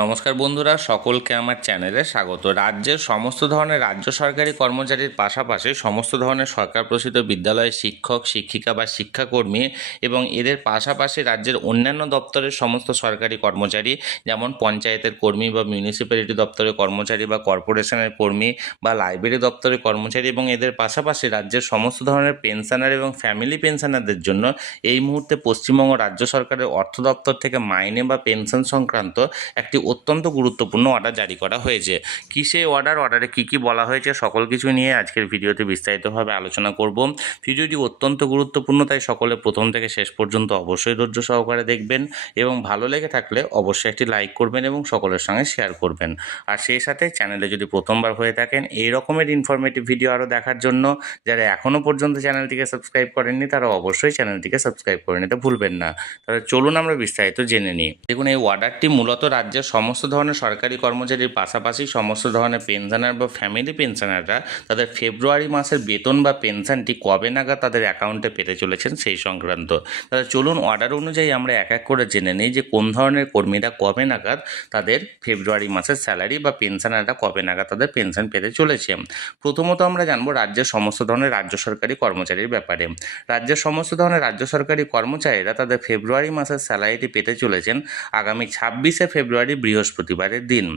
নমস্কার বন্ধুরা, সকলকে আমার চ্যানেলে স্বাগত। রাজ্যের সমস্ত ধরনের রাজ্য সরকারি কর্মচারীর পাশাপাশি সমস্ত ধরনের সরকার প্রসূত বিদ্যালয়ের শিক্ষক শিক্ষিকা বা শিক্ষাকর্মী এবং এদের পাশাপাশি রাজ্যের অন্যান্য দপ্তরের সমস্ত সরকারি কর্মচারী, যেমন পঞ্চায়েতের কর্মী বা মিউনিসিপ্যালিটি দপ্তরের কর্মচারী বা কর্পোরেশনের কর্মী বা লাইব্রেরি দপ্তরের কর্মচারী এবং এদের পাশাপাশি রাজ্যের সমস্ত ধরনের পেনশনার এবং ফ্যামিলি পেনশনারদের জন্য এই মুহূর্তে পশ্চিমবঙ্গ রাজ্য সরকারের অর্থ দপ্তর থেকে মাইনে বা পেনশন সংক্রান্ত একটি অত্যন্ত গুরুত্বপূর্ণ অর্ডার জারি করা হয়েছে। কী সেই অর্ডারে কী বলা হয়েছে সকল কিছু নিয়ে আজকের ভিডিওতে বিস্তারিতভাবে আলোচনা করব। ভিডিওটি অত্যন্ত গুরুত্বপূর্ণ, তাই সকলে প্রথম থেকে শেষ পর্যন্ত অবশ্যই ধৈর্য সহকারে দেখবেন এবং ভালো লেগে থাকলে অবশ্যই একটি লাইক করবেন এবং সকলের সঙ্গে শেয়ার করবেন। আর সেই সাথে চ্যানেলে যদি প্রথমবার হয়ে থাকেন এই রকমের ইনফরমেটিভ ভিডিও আরও দেখার জন্য যারা এখনও পর্যন্ত চ্যানেলটিকে সাবস্ক্রাইব করেননি তারা অবশ্যই চ্যানেলটিকে সাবস্ক্রাইব করে নিতে ভুলবেন না। তাহলে চলুন আমরা বিস্তারিত জেনে নিই। দেখুন, এই অর্ডারটি মূলত রাজ্যের সমস্ত ধরনের সরকারি কর্মচারীর পাশাপাশি সমস্ত ধরনের পেনশনার বা ফ্যামিলি পেনশনাররা তাদের ফেব্রুয়ারি মাসের বেতন বা পেনশনটি কবে নাগাদ তাদের অ্যাকাউন্টে পেতে চলেছেন সেই সংক্রান্ত। তাহলে চলুন অর্ডার অনুযায়ী আমরা এক এক করে জেনে নিই যে কোন ধরনের কর্মীরা কবে নাগাদ তাদের ফেব্রুয়ারি মাসের স্যালারি বা পেনশনাররা কবে নাগাদ তাদের পেনশন পেতে চলেছে। প্রথমত আমরা জানবো রাজ্যের সমস্ত ধরনের রাজ্য সরকারি কর্মচারীর ব্যাপারে। রাজ্যের সমস্ত ধরনের রাজ্য সরকারি কর্মচারীরা তাদের ফেব্রুয়ারি মাসের স্যালারিটি পেতে চলেছেন আগামী 26শে ফেব্রুয়ারি বৃহস্পতিবারের দিন।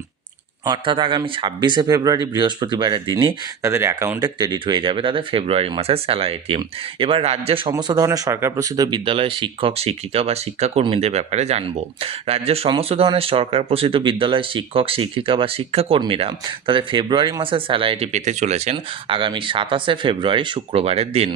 অর্থাৎ আগামী 26শে ফেব্রুয়ারি বৃহস্পতিবারের দিনই তাদের অ্যাকাউন্টে ক্রেডিট হয়ে যাবে তাদের ফেব্রুয়ারি মাসের স্যালারিটি। এবার রাজ্যের সমস্ত ধরনের সরকার প্রসূত বিদ্যালয়ের শিক্ষক শিক্ষিকা বা শিক্ষাকর্মীদের ব্যাপারে জানব। রাজ্যের সমস্ত ধরনের সরকার প্রসূত বিদ্যালয়ের শিক্ষক শিক্ষিকা বা শিক্ষাকর্মীরা তাদের ফেব্রুয়ারি মাসের স্যালারিটি পেতে চলেছেন আগামী 27শে ফেব্রুয়ারি শুক্রবারের দিন।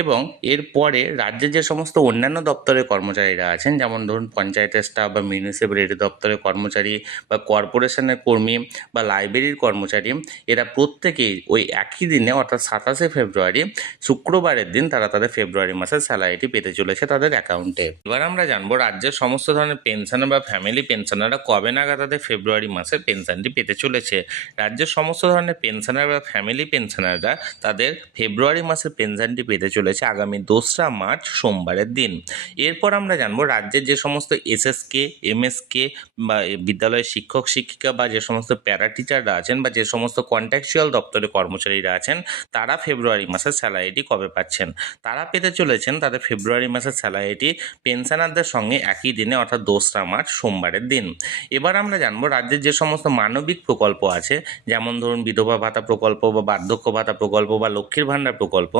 এবং এরপরে রাজ্যের যে সমস্ত অন্যান্য দপ্তরের কর্মচারীরা আছেন, যেমন ধরুন পঞ্চায়েতের স্টাফ বা মিউনিসিপ্যালিটি দপ্তরের কর্মচারী বা কর্পোরেশনের কর্মী বা লাইব্রেরির কর্মচারী, এরা প্রত্যেকেই ওই একই দিনে অর্থাৎ 27শে ফেব্রুয়ারি শুক্রবারের দিন তারা তাদের ফেব্রুয়ারি মাসের স্যালারিটি পেতে চলেছে তাদের অ্যাকাউন্টে। এবার আমরা জানবো রাজ্যের সমস্ত ধরনের পেনশনার বা ফ্যামিলি পেনশনাররা কবে নাগাদ তাদের ফেব্রুয়ারি মাসের পেনশনটি পেতে চলেছে। রাজ্যের সমস্ত ধরনের পেনশনার বা ফ্যামিলি পেনশনাররা তাদের ফেব্রুয়ারি মাসের পেনশনটি পেতে চলেছে আগামী 2রা মার্চ সোমবারের দিন। এরপর আমরা জানবো রাজ্যের যে সমস্ত এসএসকে এমএসকে বা বিদ্যালয়ের শিক্ষক শিক্ষিকা বা যে সমস্ত প্যারা টিচাররা আছেন বা যে সমস্ত কন্ট্রাকচুয়াল দপ্তরে কর্মচারীরা আছেন তারা ফেব্রুয়ারি মাসের স্যালারিটি কবে পাচ্ছেন। তারা পেতে চলেছেন তাদের ফেব্রুয়ারি মাসের স্যালারিটি পেনশনারদের সঙ্গে একই দিনে অর্থাৎ 2রা মার্চ সোমবারের দিন। এবার আমরা জানবো রাজ্যের যে সমস্ত মানবিক প্রকল্প আছে, যেমন ধরুন বিধবা ভাতা প্রকল্প বা বার্ধক্য ভাতা প্রকল্প বা লক্ষ্মীর ভাণ্ডার প্রকল্প,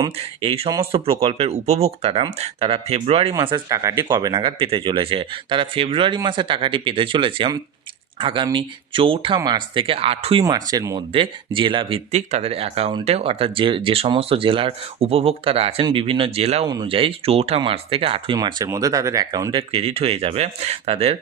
এই সমস্ত প্রকল্পের উপভোক্তারা তারা ফেব্রুয়ারি মাসের টাকাটি কবে নাগাদ পেতে চলেছে। তারা ফেব্রুয়ারি মাসের টাকাটি পেতে চলেছে আগামী 4ঠা মার্চ থেকে 8ই মার্চের মধ্যে জেলা ভিত্তিক তাদের অ্যাকাউন্টে, অর্থাৎ যে সমস্ত জেলার উপভোক্তারা আছেন বিভিন্ন জেলা অনুযায়ী 4ঠা মার্চ থেকে 8ই মার্চের মধ্যে তাদের অ্যাকাউন্টে ক্রেডিট হয়ে যাবে তাদের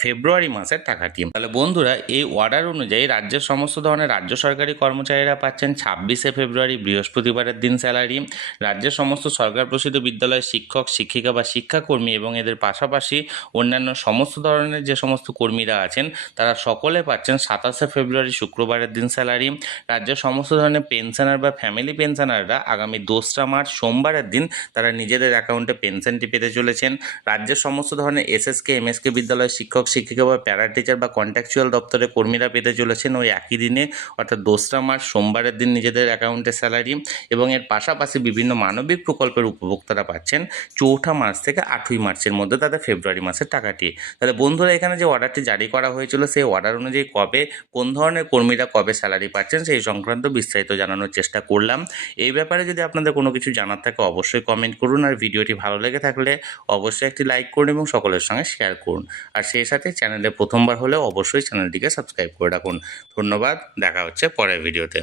ফেব্রুয়ারি মাসের টাকাটি। তাহলে বন্ধুরা, এই অর্ডার অনুযায়ী রাজ্যের সমস্ত ধরনের রাজ্য সরকারি কর্মচারীরা পাচ্ছেন 26শে ফেব্রুয়ারি বৃহস্পতিবারের দিন স্যালারি। রাজ্যের সমস্ত সরকার প্রসূত বিদ্যালয়ের শিক্ষক শিক্ষিকা বা শিক্ষাকর্মী এবং এদের পাশাপাশি অন্যান্য সমস্ত ধরনের যে সমস্ত কর্মীরা আছেন তারা সকলে পাচ্ছেন 27শে ফেব্রুয়ারি শুক্রবারের দিন স্যালারি। রাজ্যের সমস্ত ধরনের পেনশনার বা ফ্যামিলি পেনশনাররা আগামী 2রা মার্চ সোমবারের দিন তারা নিজেদের অ্যাকাউন্টে পেনশনটি পেতে চলেছেন। রাজ্যের সমস্ত ধরনের এসএসকে এমএসকে বিদ্যালয়ের শিক্ষক শিক্ষিকা বা প্যারা টিচার বা কন্ট্রাকচুয়াল দপ্তরের কর্মীরা পেতে চলেছেন ওই একই দিনে অর্থাৎ 2রা মার্চ সোমবারের দিন নিজেদের অ্যাকাউন্টে স্যালারি। এবং এর পাশাপাশি বিভিন্ন মানবিক প্রকল্পের উপভোক্তারা পাচ্ছেন 4ঠা মার্চ থেকে 8ই মার্চের মধ্যে তাদের ফেব্রুয়ারি মাসের টাকাটি। তাহলে বন্ধুরা, এখানে যে অর্ডারটি জারি করা হয়েছিল সেই অর্ডার অনুযায়ী কবে কোন ধরনের কর্মীরা কবে স্যালারি পাচ্ছেন সেই সংক্রান্ত বিস্তারিত জানানোর চেষ্টা করলাম। এই ব্যাপারে যদি আপনাদের কোনো কিছু জানার থাকে অবশ্যই কমেন্ট করুন, আর ভিডিওটি ভালো লেগে থাকলে অবশ্যই একটি লাইক করুন এবং সকলের সঙ্গে শেয়ার করুন। আর সেই সাথে চ্যানেলে প্রথমবার হলে অবশ্যই চ্যানেলটিকে সাবস্ক্রাইব করে রাখুন। ধন্যবাদ, দেখা হচ্ছে পরের ভিডিওতে।